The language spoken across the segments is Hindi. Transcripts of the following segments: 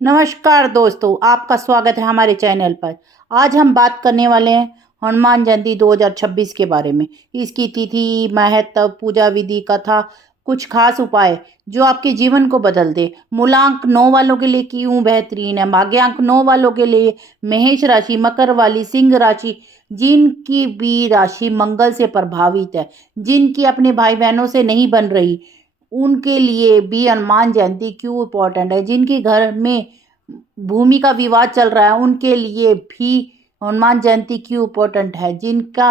नमस्कार दोस्तों, आपका स्वागत है हमारे चैनल पर। आज हम बात करने वाले हैं हनुमान जयंती 2026 के बारे में। इसकी तिथि, महत्व, पूजा विधि, कथा, कुछ खास उपाय जो आपके जीवन को बदल दे। मूलांक 9 वालों के लिए क्यों बेहतरीन है। भाग्यांक 9 वालों के लिए मेष राशि, मकर वाली, सिंह राशि, जिनकी भी राशि मंगल से प्रभावित है, जिनकी अपने भाई बहनों से नहीं बन रही, उनके लिए भी हनुमान जयंती क्यों इम्पोर्टेंट है। जिनके घर में भूमि का विवाद चल रहा है, उनके लिए भी हनुमान जयंती क्यों इम्पोर्टेंट है। जिनका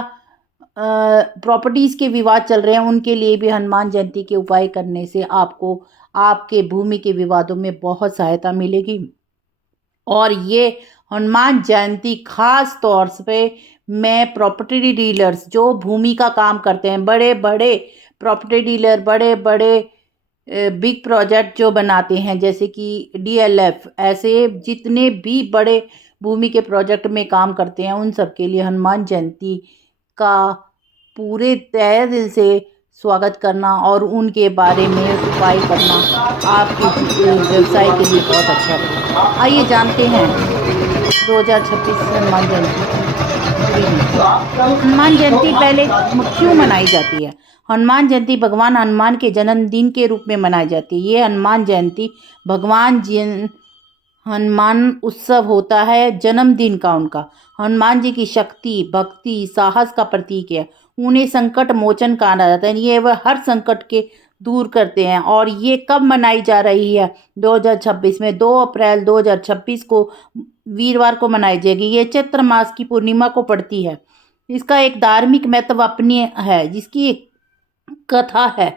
प्रॉपर्टीज के विवाद चल रहे हैं, उनके लिए भी हनुमान जयंती के उपाय करने से आपको आपके भूमि के विवादों में बहुत सहायता मिलेगी। और ये हनुमान जयंती खास तौर पे मैं प्रॉपर्टी डीलर्स जो भूमि का काम करते हैं, बड़े बड़े प्रॉपर्टी डीलर, बड़े बड़े बिग प्रोजेक्ट जो बनाते हैं, जैसे कि डीएलएफ, ऐसे जितने भी बड़े भूमि के प्रोजेक्ट में काम करते हैं, उन सब के लिए हनुमान जयंती का पूरे तहे दिल से स्वागत करना और उनके बारे में उपाय करना आपके व्यवसाय के लिए बहुत अच्छा रहेगा। आइए जानते हैं 2026 हनुमान जयंती की विधि। हनुमान जयंती पहले क्यों मनाई जाती है। हनुमान जयंती भगवान हनुमान के जन्मदिन के रूप में मनाई जाती है। ये हनुमान जयंती भगवान हनुमान उत्सव होता है, जन्मदिन का उनका। हनुमान जी की शक्ति, भक्ति, साहस का प्रतीक है। उन्हें संकट मोचन कहा जाता है। ये वह हर संकट के दूर करते हैं। और ये कब मनाई जा रही है? 2026 में 2 अप्रैल 2026 को वीरवार को मनाई जाएगी। ये चैत्र मास की पूर्णिमा को पड़ती है। इसका एक धार्मिक महत्व अपनी है, जिसकी एक कथा है।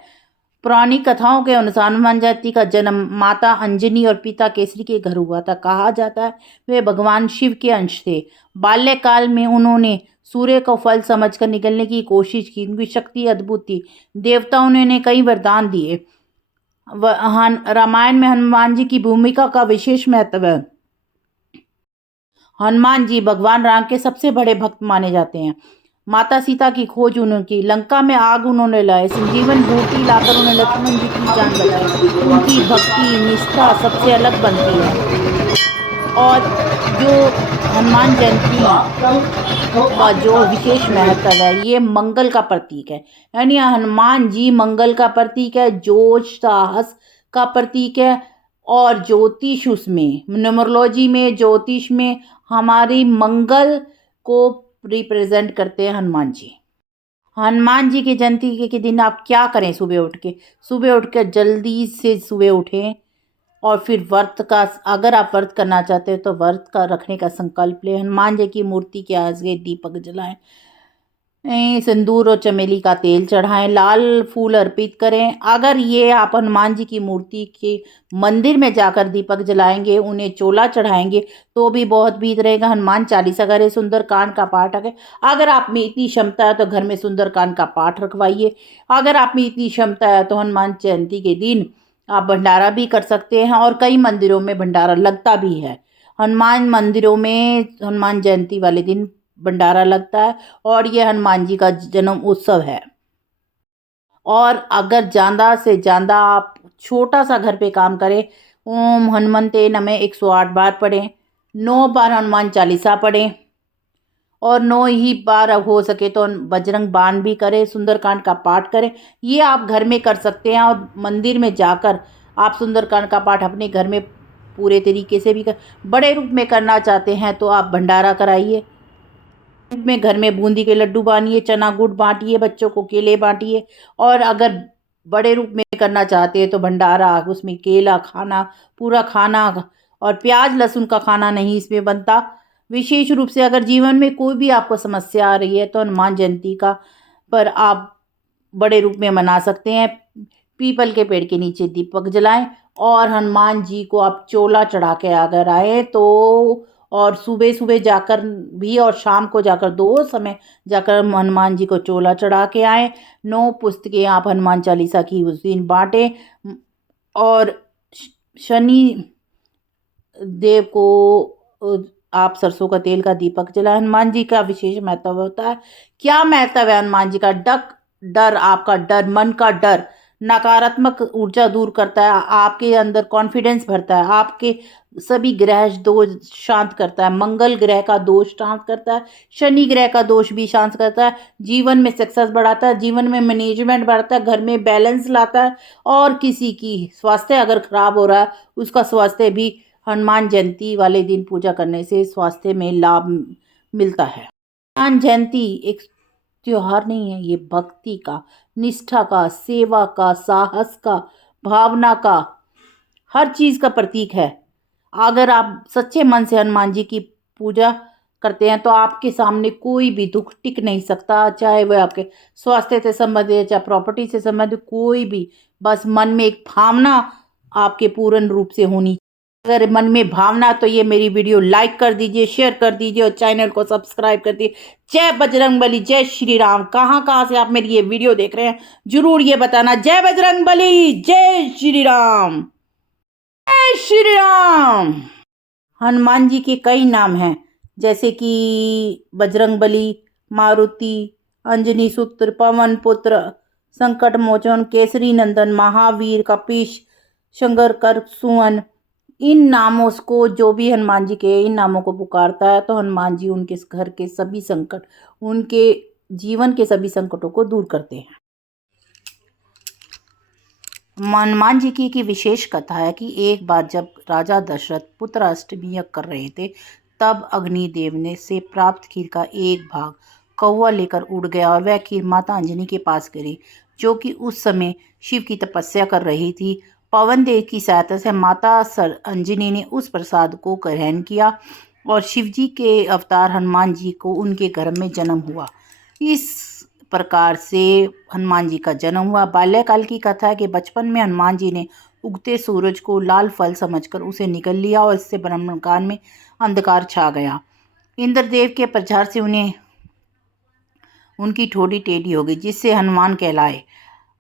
पौराणिक कथाओं के अनुसार हनुमान जयंती का जन्म माता अंजनी और पिता केसरी के घर हुआ था। कहा जाता है वे भगवान शिव के अंश थे। बाल्यकाल में उन्होंने सूर्य को फल समझकर निकलने की कोशिश की। उनकी शक्ति अद्भुत थी। देवताओं ने उन्हें कई वरदान दिए। रामायण में हनुमान जी की भूमिका का विशेष महत्व है। हनुमान जी भगवान राम के सबसे बड़े भक्त माने जाते हैं। माता सीता की खोज उनकी, लंका में आग उन्होंने लाए, संजीवन बूटी लाकर उन्होंने लक्ष्मण जी की जान बचाई। उनकी भक्ति निष्ठा सबसे अलग बनती है। और जो हनुमान जयंती का जो विशेष महत्व है, ये मंगल का प्रतीक है। यानी हनुमान जी मंगल का प्रतीक है, जोश साहस का प्रतीक है। और ज्योतिष, उसमें न्यूमरोलॉजी में, ज्योतिष में हमारी मंगल को रिप्रेजेंट करते हैं हनुमान जी। हनुमान जी की जयंती के दिन आप क्या करें? सुबह उठ कर जल्दी से सुबह उठें और फिर व्रत का, अगर आप व्रत करना चाहते हैं तो व्रत का रखने का संकल्प लें। हनुमान जी की मूर्ति के आगे दीपक जलाएं, सिंदूर और चमेली का तेल चढ़ाएं, लाल फूल अर्पित करें। अगर ये आप हनुमान जी की मूर्ति के मंदिर में जाकर दीपक जलाएंगे, उन्हें चोला चढ़ाएंगे, तो भी बहुत भीत रहेगा। हनुमान चालीसा करें, सुंदरकांड का पाठ करें। अगर आप में इतनी क्षमता है तो घर में सुंदरकांड का पाठ रखवाइए। अगर आप में इतनी क्षमता है तो हनुमान जयंती के दिन आप भंडारा भी कर सकते हैं, और कई मंदिरों में भंडारा लगता भी है। हनुमान मंदिरों में हनुमान जयंती वाले दिन भंडारा लगता है, और ये हनुमान जी का जन्म उत्सव है। और अगर ज़्यादा से ज़्यादा आप छोटा सा घर पे काम करें, ओम हनुमंते नमः 108 बार पढ़ें, 9 बार हनुमान चालीसा पढ़ें, और 9 ही बार हो सके तो बजरंग बाण भी करें, सुंदरकांड का पाठ करें। ये आप घर में कर सकते हैं। और मंदिर में जाकर आप सुंदरकांड का पाठ अपने घर में पूरे तरीके से भी बड़े रूप में करना चाहते हैं तो आप भंडारा कराइए। में घर में बूंदी के लड्डू बांधिए, चना गुड़ बांटिए, बच्चों को केले बांटिए। और अगर बड़े रूप में करना चाहते हैं तो भंडारा, उसमें केला खाना, पूरा खाना, और प्याज लहसुन का खाना नहीं इसमें बनता। विशेष रूप से अगर जीवन में कोई भी आपको समस्या आ रही है तो हनुमान जयंती का पर आप बड़े रूप में मना सकते हैं। पीपल के पेड़ के नीचे दीपक जलाएं, और हनुमान जी को आप चोला चढ़ा के अगर आए तो, और सुबह सुबह जाकर भी और शाम को जाकर, दो समय जाकर हनुमान जी को चोला चढ़ा के आए। 9 पुस्तकें आप हनुमान चालीसा की उस दिन बांटें। और शनि देव को आप सरसों का तेल का दीपक जलाएं। हनुमान जी का विशेष महत्व होता है। क्या महत्व है हनुमान जी का? डर, आपका डर, मन का डर नकारात्मक ऊर्जा दूर करता है, आपके अंदर कॉन्फिडेंस भरता है, आपके सभी ग्रह दोष शांत करता है, मंगल ग्रह का दोष शांत करता है, शनि ग्रह का दोष भी शांत करता है, जीवन में सक्सेस बढ़ाता है, जीवन में मैनेजमेंट बढ़ाता है, घर में बैलेंस लाता है। और किसी की स्वास्थ्य अगर खराब हो रहा है उसका स्वास्थ्य भी हनुमान जयंती वाले दिन पूजा करने से स्वास्थ्य में लाभ मिलता है। हनुमान जयंती एक त्योहार नहीं है, ये भक्ति का, निष्ठा का, सेवा का, साहस का, भावना का, हर चीज का प्रतीक है। अगर आप सच्चे मन से हनुमान जी की पूजा करते हैं तो आपके सामने कोई भी दुख टिक नहीं सकता, चाहे वह आपके स्वास्थ्य से संबंधित है, चाहे प्रॉपर्टी से संबंधित, कोई भी। बस मन में एक भावना आपके पूर्ण रूप से होनी। अगर मन में भावना तो ये मेरी वीडियो लाइक कर दीजिए, शेयर कर दीजिए और चैनल को सब्सक्राइब कर दीजिए। जय बजरंगबली, जय श्री राम। कहाँ कहाँ से आप मेरी ये वीडियो देख रहे हैं जरूर ये बताना। जय बजरंगबली, जय श्री राम, जय श्री राम। हनुमान जी के कई नाम हैं, जैसे कि बजरंगबली, मारुति, अंजनी सुत्र, पवन पुत्र, संकट मोचन, केसरी नंदन, महावीर, कपीश, शंकर कर सुवन। इन नामों को जो भी हनुमान जी के इन नामों को पुकारता है तो हनुमान जी उनके घर के सभी संकट, उनके जीवन के सभी संकटों को दूर करते हैं। हनुमान जी की विशेष कथा है कि एक बार जब राजा दशरथ पुत्र अष्टमी यज्ञ कर रहे थे तब अग्निदेव ने से प्राप्त खीर का एक भाग कौवा लेकर उड़ गया और वह खीर माता अंजनी के पास गिरी, जो कि उस समय शिव की तपस्या कर रही थी। पवन देव की सहायता से माता अंजनी ने उस प्रसाद को ग्रहण किया और शिवजी के अवतार हनुमान जी को उनके घर में जन्म हुआ। इस प्रकार से हनुमान जी का जन्म हुआ। बाल्यकाल की कथा है कि बचपन में हनुमान जी ने उगते सूरज को लाल फल समझकर उसे निगल लिया और इससे ब्रह्मांड में अंधकार छा गया। इंद्रदेव के प्रचार से उनकी ठोड़ी टेढ़ी हो गई, जिससे हनुमान कहलाए।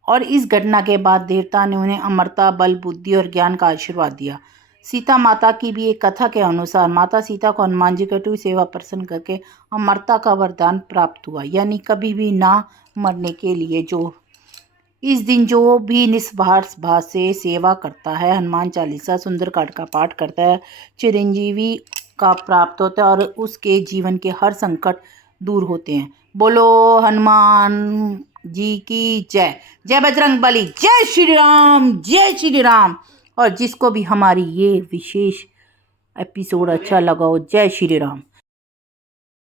और इस घटना के बाद देवता ने उन्हें अमरता, बल, बुद्धि और ज्ञान का आशीर्वाद दिया। सीता माता की भी एक कथा के अनुसार माता सीता को हनुमान जी की सेवा प्रसन्न करके अमरता का वरदान प्राप्त हुआ, यानी कभी भी ना मरने के लिए। जो इस दिन जो भी निस्वार्थ भाव से सेवा करता है, हनुमान चालीसा, सुंदरकांड का पाठ करता है, चिरंजीवी का प्राप्त होता है और उसके जीवन के हर संकट दूर होते हैं। बोलो हनुमान जी की जय। जय बजरंगबली, जय श्री राम, जय श्री राम। और जिसको भी हमारी ये विशेष एपिसोड अच्छा लगा हो, जय श्री राम।